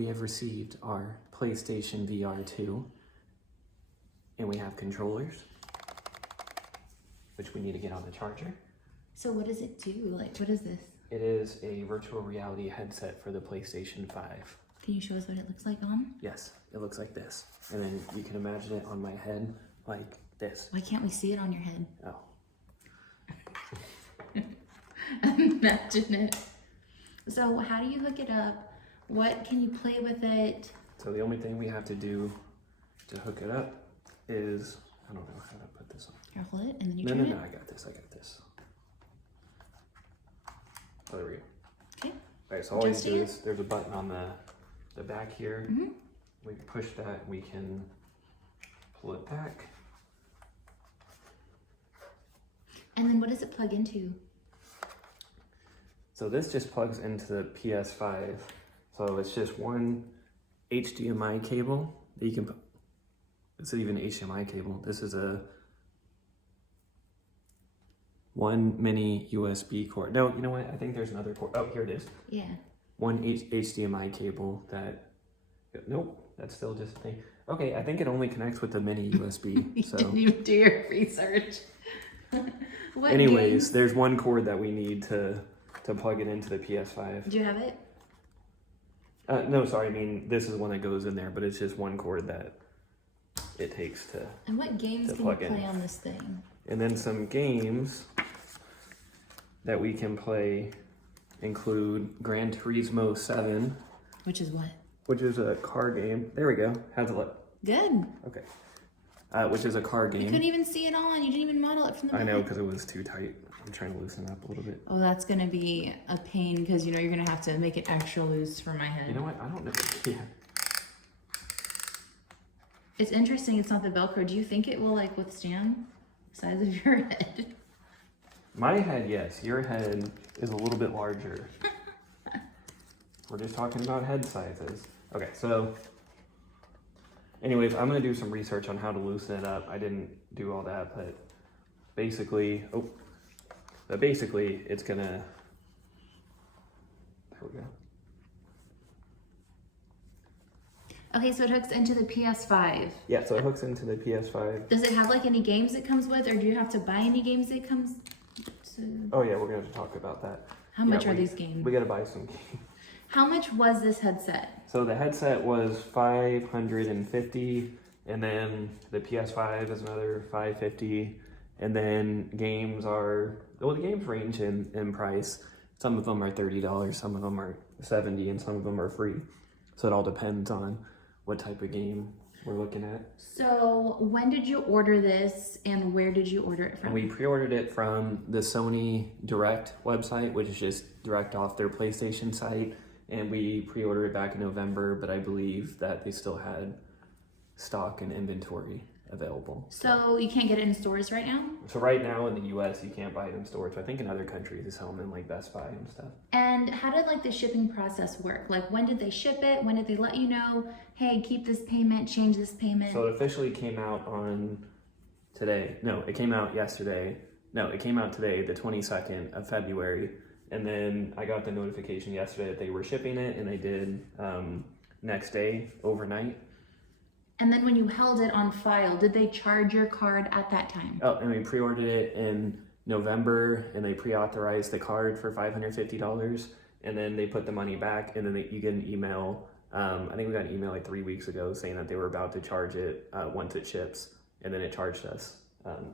we have received our PlayStation VR2, and we have controllers, which we need to get on the charger. So what does it do? Like, what is this? It is a virtual reality headset for the PlayStation 5. Can you show us what it looks like on? Yes, it looks like this. And then you can imagine it on my head like this. Why can't we see it on your head? Oh. Imagine it. So how do you hook it up? What can you play with it? So the only thing we have to do to hook it up is, I don't know how to put this on. Here, hold it, and then you No, turn no, it. no, I got this. Oh, there we go. Okay. All right, so all you Adjusting do it? is, there's a button on the back here. Mm-hmm. We can push that, we can pull it back. And then what does it plug into? So this just plugs into the PS5. So it's just one HDMI cable that you can put. It's even an HDMI cable. This is a one mini USB cord. No, you know what? I think there's another cord. Oh, here it is. Yeah. One HDMI cable that, nope, that's still just a thing. Okay, I think it only connects with the mini USB. You So didn't even do your research. What anyways, games? there's one cord that we need to plug it into the PS5. Do you have it? No, sorry, I mean, this is one that goes in there, but it's just one cord that it takes to. And what games To can you plug in. play on this thing? And then some games that we can play include Gran Turismo 7, Which is what? which is a car game. There we go. How's it look? Good. Okay. Which is a car You couldn't game. even see it on. You didn't even model it from the I back. know, because it was too tight. I'm trying to loosen it up a little bit. Oh, that's gonna be a pain because you know you're gonna have to make it extra loose for my head. You know what? I don't know. Yeah. It's interesting. It's not the Velcro. Do you think it will like withstand the size of your head? My head, yes. Your head is a little bit larger. We're just talking about head sizes. Okay, so anyways, I'm gonna do some research on how to loosen it up. I didn't do all that, but basically, it's gonna, there we go. Okay, so it hooks into the PS5. Yeah, so it hooks into the PS5. Does it have like any games it comes with, or do you have to buy any games it comes to? Oh yeah, we're gonna have to talk about that. How much Yeah, are these games? We gotta buy some games. How much was this headset? So the headset was $550, and then the PS5 is another $550, and then games are, well, the games range in price. Some of them are $30, some of them are $70, and some of them are free. So it all depends on what type of game we're looking at. So when did you order this, and where did you order it from? And we pre-ordered it from the Sony Direct website, which is just direct off their PlayStation site. And we pre-ordered it back in November, but I believe that they still had stock and inventory available. So you can't get it in stores right now? So right now in the US, you can't buy it in stores. But I think in other countries, they sell them in like Best Buy and stuff. And how did like the shipping process work? Like when did they ship it? When did they let you know, hey, keep this payment, change this payment? So it officially came out on today. No, it came out yesterday. No, it came out today, the 22nd of February. And then I got the notification yesterday that they were shipping it, and they did next day, overnight. And then when you held it on file, did they charge your card at that time? Oh, and we pre-ordered it in November, and they pre-authorized the card for $550, and then they put the money back, and then you get an email. I think we got an email like 3 weeks ago saying that they were about to charge it once it ships, and then it charged us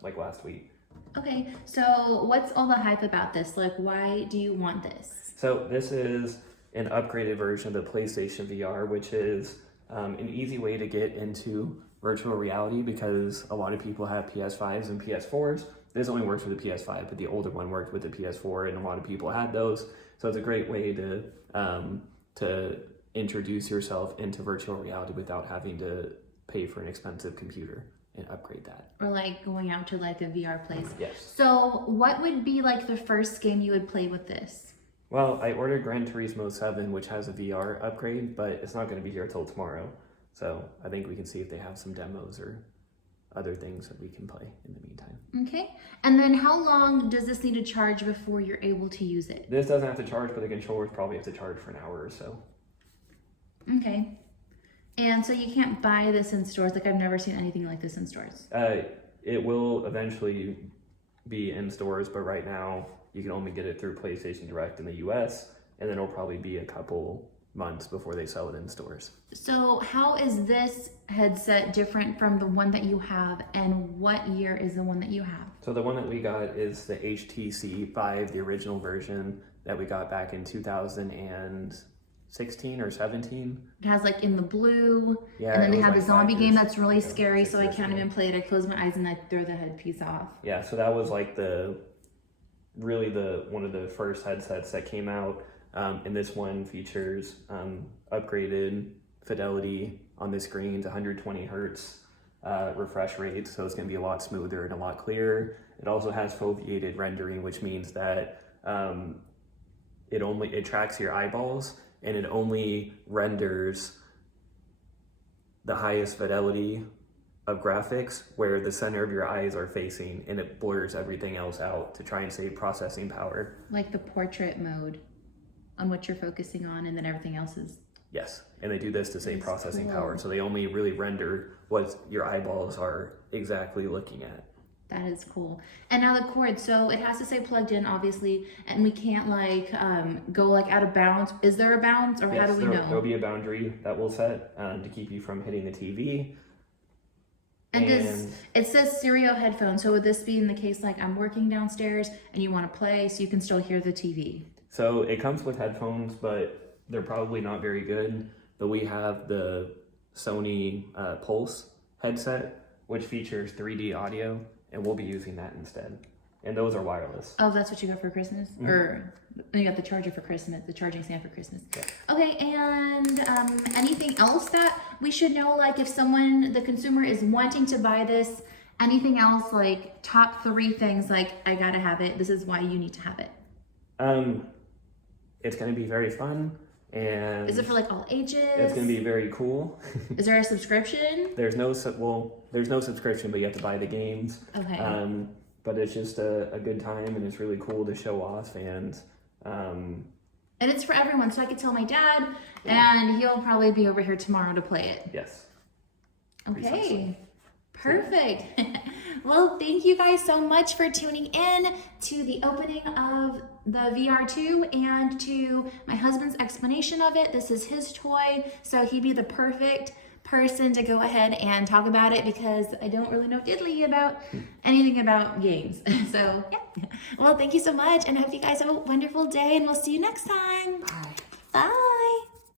like last week. Okay, so what's all the hype about this? Like, why do you want this? So this is an upgraded version of the PlayStation VR, which is an easy way to get into virtual reality because a lot of people have PS5s and PS4s. This only works with the PS5, but the older one worked with the PS4, and a lot of people had those. So it's a great way to introduce yourself into virtual reality without having to pay for an expensive computer and upgrade that. Or like going out to like a VR place? Yes. So what would be like the first game you would play with this? Well, I ordered Gran Turismo 7, which has a VR upgrade, but it's not going to be here till tomorrow. So I think we can see if they have some demos or other things that we can play in the meantime. Okay, and then how long does this need to charge before you're able to use it? This doesn't have to charge, but the controllers probably have to charge for an hour or so. Okay. And so you can't buy this in stores. Like I've never seen anything like this in stores. It will eventually be in stores, but right now you can only get it through PlayStation Direct in the US, and then it'll probably be a couple months before they sell it in stores. So how is this headset different from the one that you have, and what year is the one that you have? So the one that we got is the HTC 5, the original version that we got back in 2016 or 17. It has like in the blue, Yeah, and then it they was have like the zombie 5 game years that's really ago, scary, 6 so I years can't ago. even play it. I close my eyes and I throw the headpiece off. Yeah, so that was like one of the first headsets that came out, and this one features upgraded fidelity on the screen to 120 hertz refresh rate, so it's going to be a lot smoother and a lot clearer. It also has foveated rendering, which means that it tracks your eyeballs, and it only renders the highest fidelity of graphics where the center of your eyes are facing, and it blurs everything else out to try and save processing power. Like the portrait mode on what you're focusing on, and then everything else is... Yes, and they do this to save That's processing cool. power, so they only really render what your eyeballs are exactly looking at. That is cool. And now the cord, so it has to say plugged in, obviously, and we can't like go like out of bounds. Is there a bounds, or how do we know? There'll be a boundary that we'll set to keep you from hitting the TV. And it says stereo headphones, so would this be in the case like I'm working downstairs and you want to play so you can still hear the TV? So it comes with headphones, but they're probably not very good. But we have the Sony Pulse headset, which features 3D audio, and we'll be using that instead. And those are wireless. Oh, that's what you got for Christmas? Mm-hmm. Or you got the charger for Christmas, the charging stand for Christmas. Yeah. Okay, and anything else that we should know? Like if the consumer is wanting to buy this, anything else, like top 3 things, like I gotta have it, this is why you need to have it? It's gonna be very fun, and Is it for like all ages? it's gonna be very cool. Is there a subscription? There's no subscription, but you have to buy the games. Okay. But it's just a good time, and it's really cool to show off, and And it's for everyone, so I could tell my dad, and he'll probably be over here tomorrow to play it. yes. Okay, Precisely. perfect. Well, thank you guys so much for tuning in to the opening of the VR2 and to my husband's explanation of it. This is his toy, so he'd be the perfect person to go ahead and talk about it because I don't really know diddly about anything about games. So, yeah. Well, thank you so much, and I hope you guys have a wonderful day, and we'll see you next time. Bye. Bye.